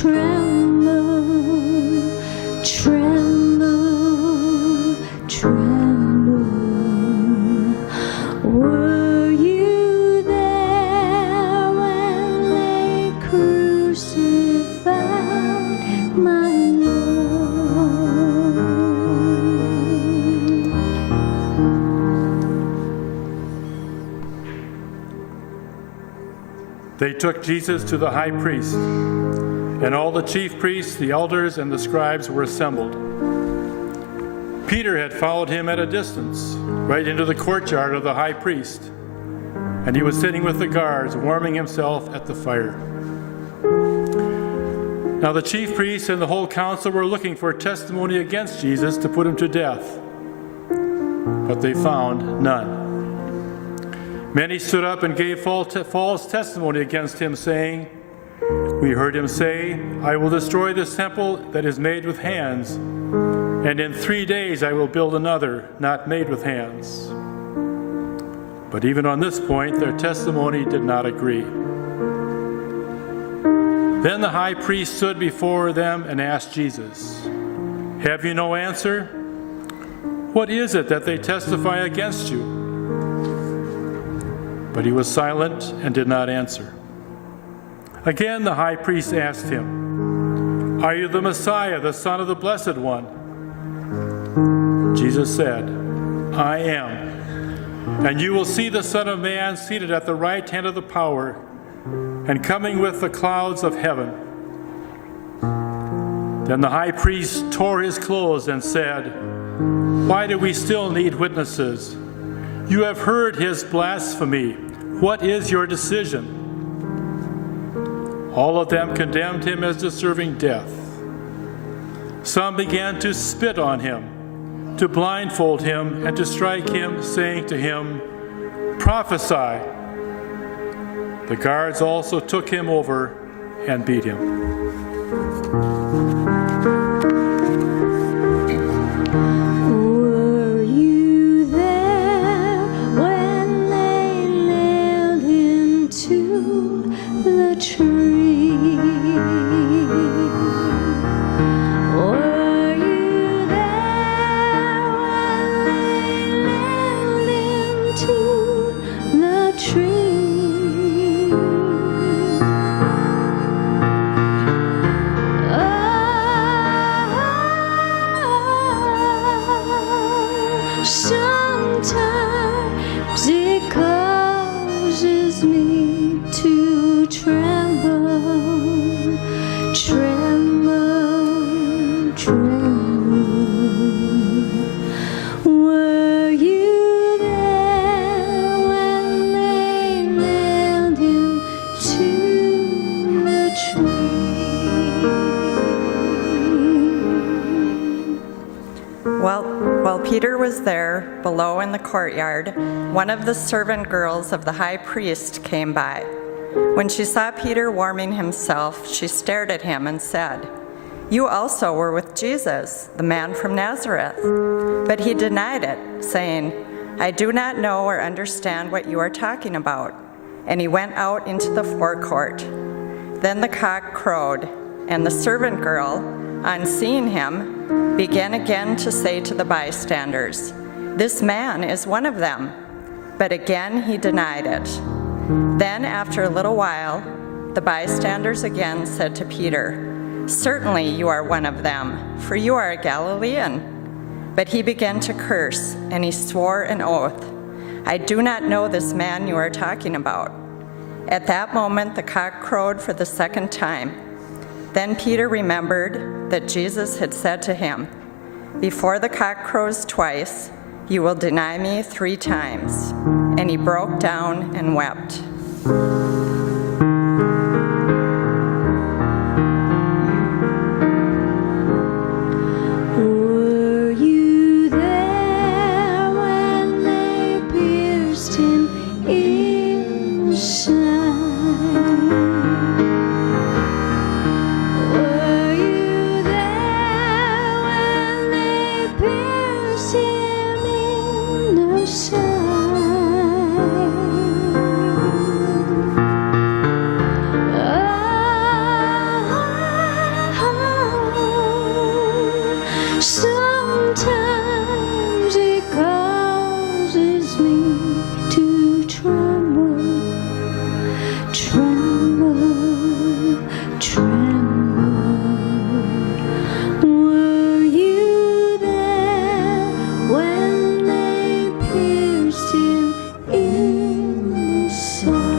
tremble, tremble, tremble. Were you there when they crucified my Lord? They took Jesus to the high priest, and all the chief priests, the elders, and the scribes were assembled. Peter had followed him at a distance, right into the courtyard of the high priest, and he was sitting with the guards, warming himself at the fire. Now the chief priests and the whole council were looking for testimony against Jesus to put him to death, but they found none. Many stood up and gave false testimony against him, saying, "We heard him say, 'I will destroy this temple that is made with hands, and in 3 days I will build another not made with hands.'" But even on this point, their testimony did not agree. Then the high priest stood before them and asked Jesus, "Have you no answer? What is it that they testify against you?" But he was silent and did not answer. Again the high priest asked him, "Are you the Messiah, the Son of the Blessed One?" Jesus said, "I am. And you will see the Son of Man seated at the right hand of the power, and coming with the clouds of heaven." Then the high priest tore his clothes and said, "Why do we still need witnesses? You have heard his blasphemy. What is your decision?" All of them condemned him as deserving death. Some began to spit on him, to blindfold him, and to strike him, saying to him, "Prophesy." The guards also took him over and beat him. Sometimes it causes me to tremble, tremble, tremble. Were you there when they nailed him to the tree? While Peter was there, below in the courtyard, one of the servant girls of the high priest came by. When she saw Peter warming himself, she stared at him and said, "You also were with Jesus, the man from Nazareth." But he denied it, saying, "I do not know or understand what you are talking about." And he went out into the forecourt. Then the cock crowed, and the servant girl, on seeing him, began again to say to the bystanders, "This man is one of them." But again he denied it. Then after a little while, the bystanders again said to Peter, "Certainly you are one of them, for you are a Galilean." But he began to curse, and he swore an oath, "I do not know this man you are talking about." At that moment the cock crowed for the second time. Then Peter remembered that Jesus had said to him, "Before the cock crows twice, you will deny me 3 times." And he broke down and wept. Were you there when they pierced him inside? Were you there when they pierced him in the side? Sometimes it causes me to tremble, tremble, tremble. Were you there when they pierced him in the side?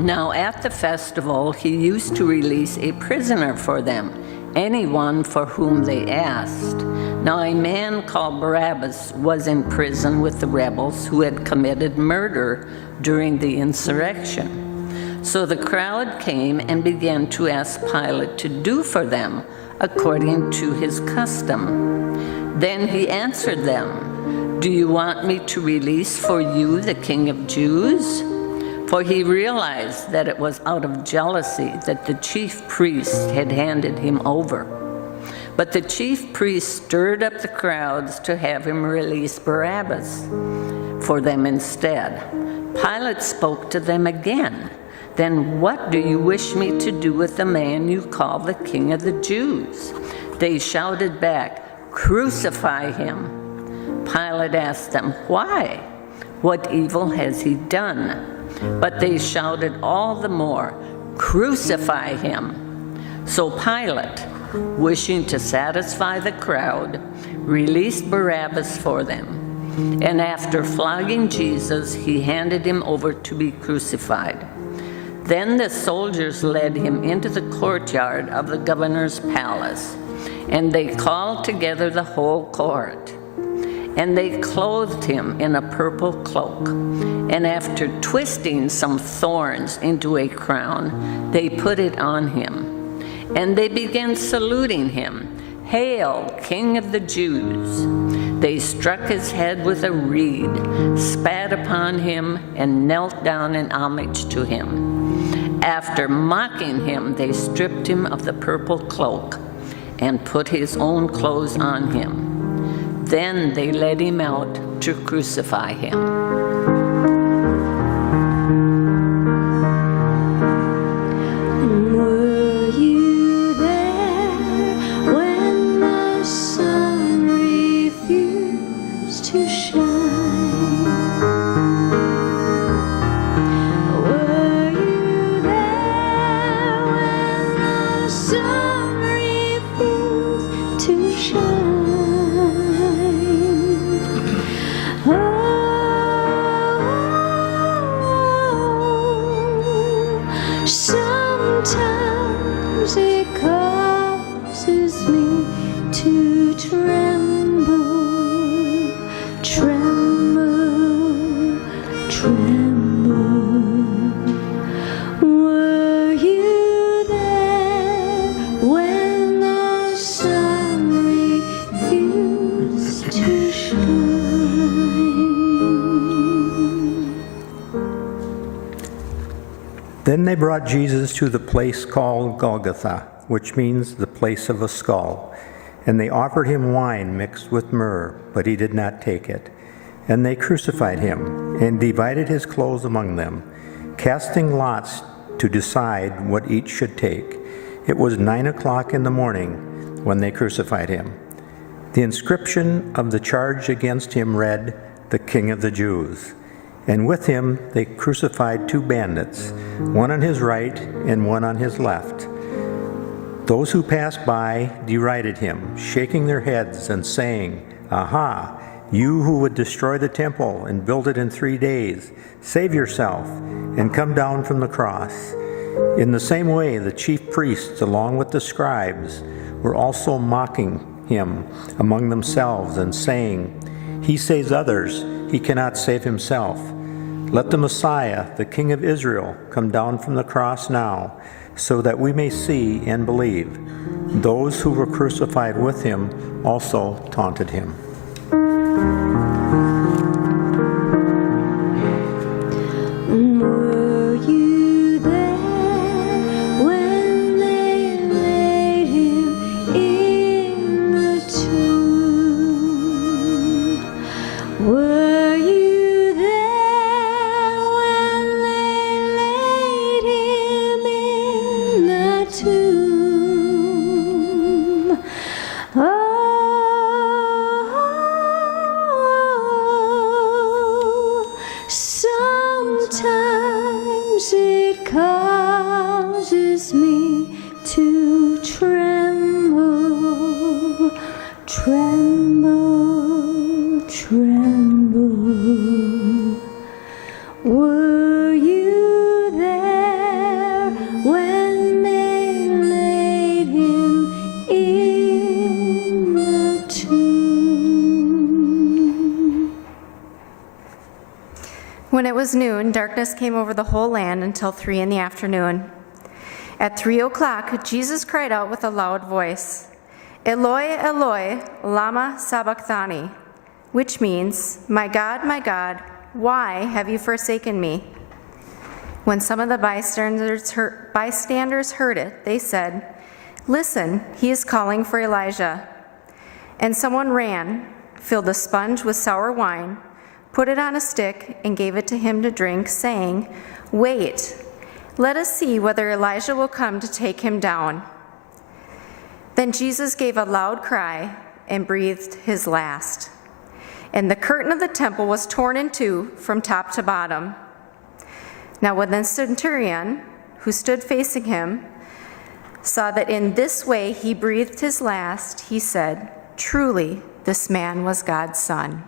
Now at the festival, he used to release a prisoner for them, anyone for whom they asked. Now a man called Barabbas was in prison with the rebels who had committed murder during the insurrection. So the crowd came and began to ask Pilate to do for them according to his custom. Then he answered them, "Do you want me to release for you the King of Jews?" For he realized that it was out of jealousy that the chief priest had handed him over. But the chief priest stirred up the crowds to have him release Barabbas for them instead. Pilate spoke to them again. "Then what do you wish me to do with the man you call the King of the Jews?" They shouted back, "Crucify him." Pilate asked them, "Why? What evil has he done?" But they shouted all the more, "Crucify him." So Pilate, wishing to satisfy the crowd, released Barabbas for them. And after flogging Jesus, he handed him over to be crucified. Then the soldiers led him into the courtyard of the governor's palace, and they called together the whole court. And they clothed him in a purple cloak, and after twisting some thorns into a crown, they put it on him. And they began saluting him, "Hail, King of the Jews!" They struck his head with a reed, spat upon him, and knelt down in homage to him. After mocking him, they stripped him of the purple cloak and put his own clothes on him. Then they led him out to crucify him. Were you there when the sun refused to shine? Were you there when the sun refused to shine? Sometimes it causes me to tremble, tremble, tremble. Were you there when the sun refused to shine? Then they brought Jesus to the place called Golgotha, which means the place of a skull. And they offered him wine mixed with myrrh, but he did not take it. And they crucified him, and divided his clothes among them, casting lots to decide what each should take. It was 9 o'clock in the morning when they crucified him. The inscription of the charge against him read, "The King of the Jews." And with him they crucified 2 bandits, one on his right and one on his left. Those who passed by derided him, shaking their heads and saying, "Aha, you who would destroy the temple and build it in 3 days, save yourself and come down from the cross." In the same way, the chief priests, along with the scribes, were also mocking him among themselves and saying, "He saves others, he cannot save himself. Let the Messiah, the King of Israel, come down from the cross now, so that we may see and believe." Those who were crucified with him also taunted him. Were you there when they laid him in the tomb? Were you there when they laid it causes me to tremble, tremble, tremble. Were you there when they laid him in the tomb? When it was noon, darkness came over the whole land until 3 in the afternoon. At 3 o'clock, Jesus cried out with a loud voice, "Eloi, Eloi, lama sabachthani," which means, my God, why have you forsaken me?" When some of the bystanders heard it, they said, "Listen, he is calling for Elijah." And someone ran, filled a sponge with sour wine, put it on a stick, and gave it to him to drink, saying, "Wait, let us see whether Elijah will come to take him down." Then Jesus gave a loud cry and breathed his last. And the curtain of the temple was torn in two from top to bottom. Now when the centurion, who stood facing him, saw that in this way he breathed his last, he said, "Truly, this man was God's son."